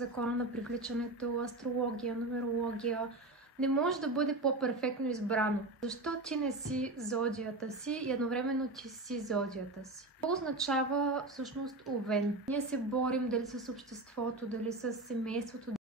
Закона на привличането, астрология, нумерология не може да бъде по-перфектно избрано. Защо ти не си зодията си и едновременно ти си зодията си? Това означава всъщност Овен. Ние се борим дали с обществото, дали с семейството.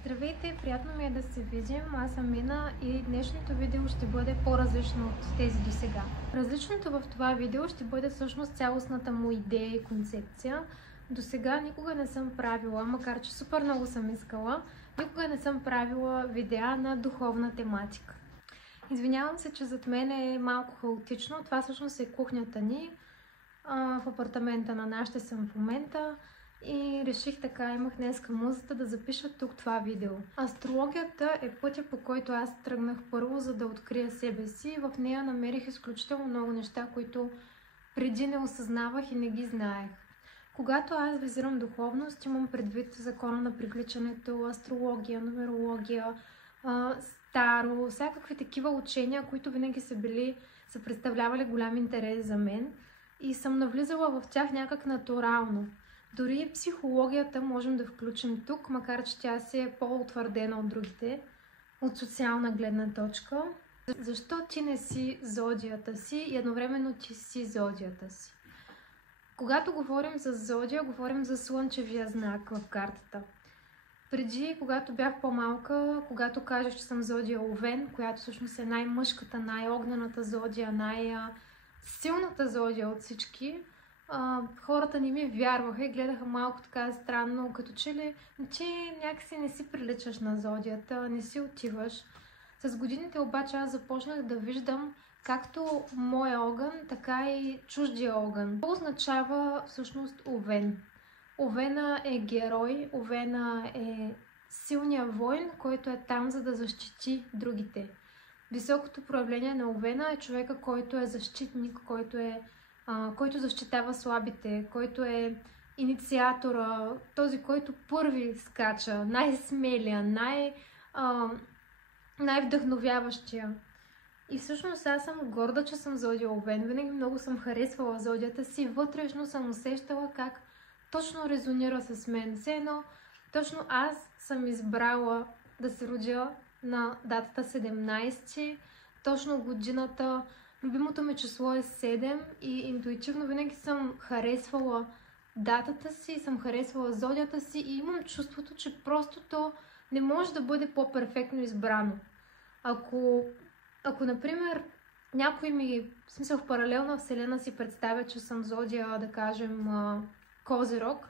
Здравейте, приятно ми е да се видим. Аз съм Мина и днешното видео ще бъде по-различно от тези до сега. Различното в това видео ще бъде всъщност цялостната му идея и концепция. До сега никога не съм правила, макар че супер много съм искала, никога не съм правила видеа на духовна тематика. Извинявам се, че зад мен е малко хаотично. Това всъщност е кухнята ни. В апартамента на нашите съм в момента. И реших така, имах днеска музата да запиша тук това видео. Астрологията е пътя, по който аз тръгнах първо, за да открия себе си. В нея намерих изключително много неща, които преди не осъзнавах и не ги знаех. Когато аз визирам духовност, имам предвид закона на привличането, астрология, нумерология, старо, всякакви такива учения, които винаги са представлявали голям интерес за мен и съм навлизала в тях някак натурално. Дори психологията можем да включим тук, макар че тя си е по-утвърдена от другите, от социална гледна точка. Защо ти не си зодията си и едновременно ти си зодията си? Когато говорим за зодия, говорим за слънчевия знак в картата. Преди, когато бях по-малка, когато кажах, че съм зодия Овен, която всъщност е най-мъжката, най-огнената зодия, най-силната зодия от всички, хората не ми вярваха и гледаха малко така странно, като че ли ти някакси не си приличаш на зодията, не си отиваш. С годините обаче аз започнах да виждам както моя огън, така и чуждия огън. Това означава всъщност Овен. Овена е герой, Овена е силният воин, който е там, за да защити другите. Високото проявление на Овена е човека, който е защитник, който защитава слабите, който е инициатора, този, който първи скача, най-смелия, най-вдъхновяващия. И всъщност аз съм горда, че съм зодия Овен. Винаги много съм харесвала зодията си. Вътрешно съм усещала как точно резонира с мен. Все едно, точно аз съм избрала да се родя на датата 17, точно годината. Любимото ми число е 7 и интуитивно винаги съм харесвала датата си, съм харесвала зодията си и имам чувството, че просто то не може да бъде по-перфектно избрано. Ако, например, някой ми, в смисъл в паралелна вселена си представя, че съм зодия, да кажем, Козирог,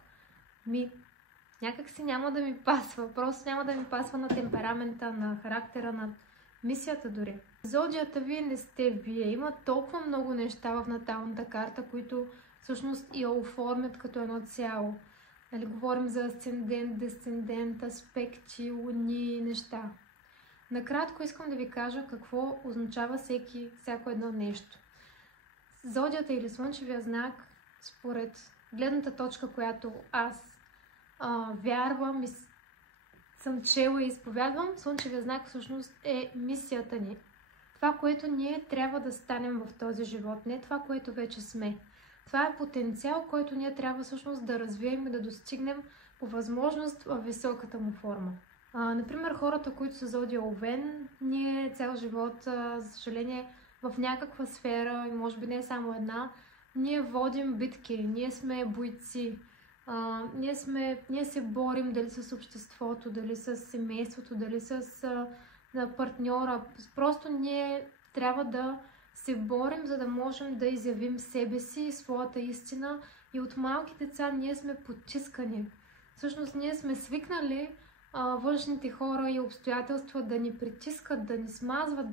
някак си няма да ми пасва. Просто няма да ми пасва на темперамента, на характера, на мисията дори. Зодията вие не сте вие. Има толкова много неща в наталната карта, които всъщност я оформят като едно цяло. Нали, говорим за асцендент, десцендент, аспекти, луни, неща. Накратко искам да ви кажа какво означава всяко едно нещо. Зодията или слънчевия знак, според гледната точка, която аз вярвам и съм чела и изповядвам, слънчевия знак всъщност е мисията ни. Това, което ние трябва да станем в този живот, не това, което вече сме. Това е потенциал, който ние трябва всъщност да развием и да достигнем по възможност в високата му форма. Например, хората, които са зодия Овен, ние цял живот, за съжаление, в някаква сфера, и може би не е само една, ние водим битки, ние сме бойци, ние се борим дали с обществото, дали с семейството, дали с партньора. Просто ние трябва да се борим, за да можем да изявим себе си, своята истина, и от малки деца ние сме потискани. Всъщност ние сме свикнали външните хора и обстоятелства да ни притискат, да ни смазват,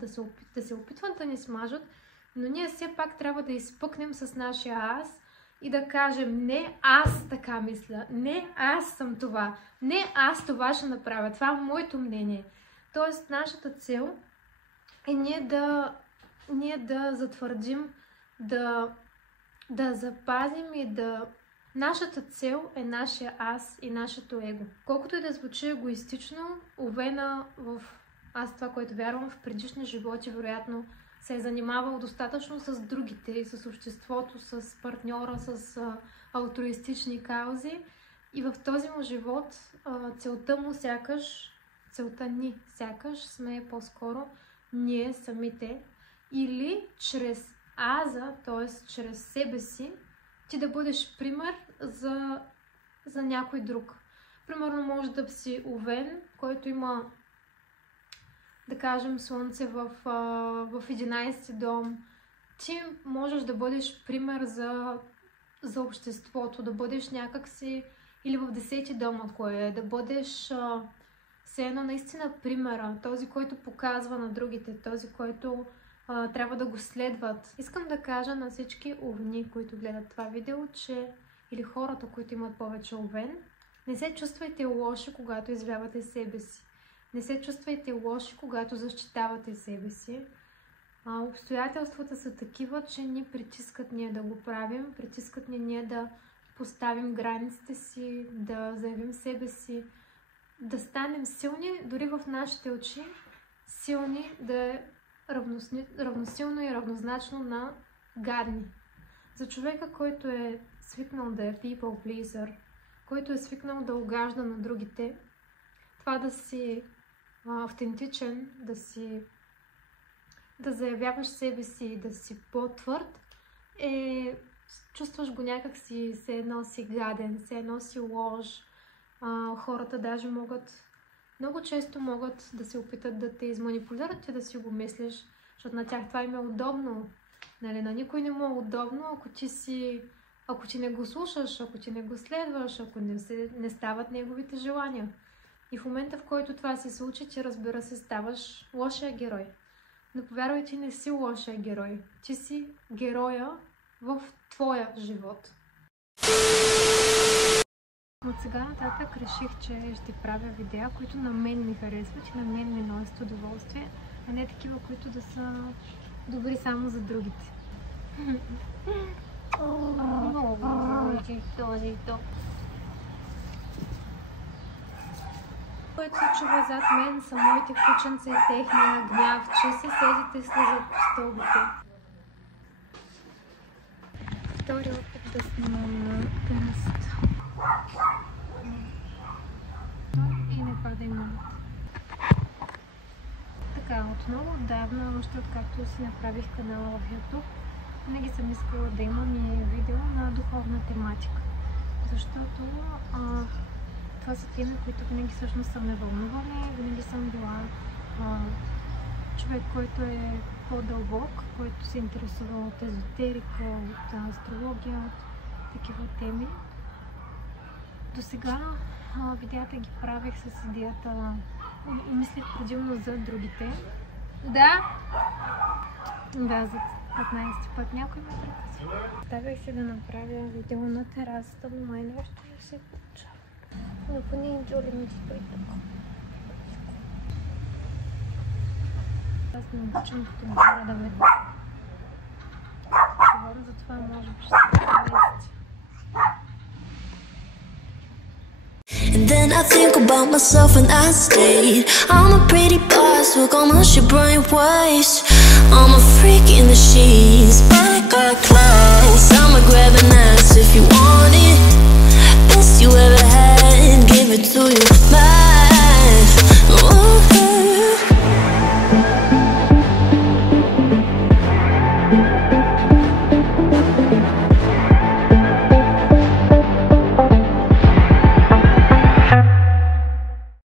да се опитват да ни смажат, но ние все пак трябва да изпъкнем с нашия аз и да кажем: не, аз така мисля, не, аз съм това, не, аз това ще направя, това е моето мнение. Тоест, нашата цел е ние да затвърдим, да запазим и да... Нашата цел е нашия аз и нашето его. Колкото и да звучи егоистично, Овена аз това, което вярвам, в предишни животи, вероятно, се е занимавал достатъчно с другите, с обществото, с партньора, с алтруистични каузи. И в този му живот целта ни сякаш сме по-скоро ние самите, или чрез аза, т.е. чрез себе си, ти да бъдеш пример за някой друг. Примерно може да си Овен, който има, да кажем, слънце в 11 дом. Ти можеш да бъдеш пример за обществото, да бъдеш някакси, или в 10 дом, ако е, да бъдеш все едно наистина примера, този, който показва на другите, този, който трябва да го следват. Искам да кажа на всички овни, които гледат това видео, че или хората, които имат повече Овен, не се чувствайте лоши, когато изявявате себе си. Не се чувствайте лоши, когато защитавате себе си. Обстоятелствата са такива, че ни притискат ние да го правим, притискат ние да поставим границите си, да заявим себе си, да станем силни, дори в нашите очи, силни да е равносилно и равнозначно на гадни. За човека, който е свикнал да е people pleaser, който е свикнал да угажда на другите, това да си автентичен, да заявяваш себе си, да си по-твърд, чувстваш го някак си, все едно си гаден, все едно си лош. Хората даже много често могат да се опитат да те изманипулират и да си го мислиш, защото на тях това им е удобно. Нали, на никой не му е удобно, ако ти не го слушаш, ако ти не го следваш, ако не стават неговите желания. И в момента, в който това се случи, ти, разбира се, ставаш лошия герой. Но повярвай, ти не си лошия герой. Ти си героя в твоя живот. От сега нататък реших, че ще правя видеа, които на мен ми харесват и на мен ми носят удоволствие, а не такива, които да са добри само за другите. Много този топ. Което се чува зад мен са моите кученца и техния гняв, че се седите слизат по стълбите. Втори опит да снимам на терасата. И не падай момент. Така, от много отдавна, още откакто си направих канала в YouTube, винаги съм искала да имам и видео на духовна тематика. Защото това са теми, които винаги всъщност са ме вълнували. Винаги съм била човек, който е по-дълбок, който се интересува от езотерика, от астрология, от такива теми. До сега видеята ги правих с идеята, мислих предимно за другите. Да, за 15 път някой ме прекъсва. Ставях се да направя видео на терасата, но май нещо не се получава. Но поне Джоли ми стои така. Аз не обичам като говоря да ме говоря, затова може би ще се намести. And then I think about myself and I stayed. I'm a pretty boss, look on my shit bright waist. I'm a freak in the sheets, but I got class. I'ma grab an ass if you want it. Best you ever had, give it to you.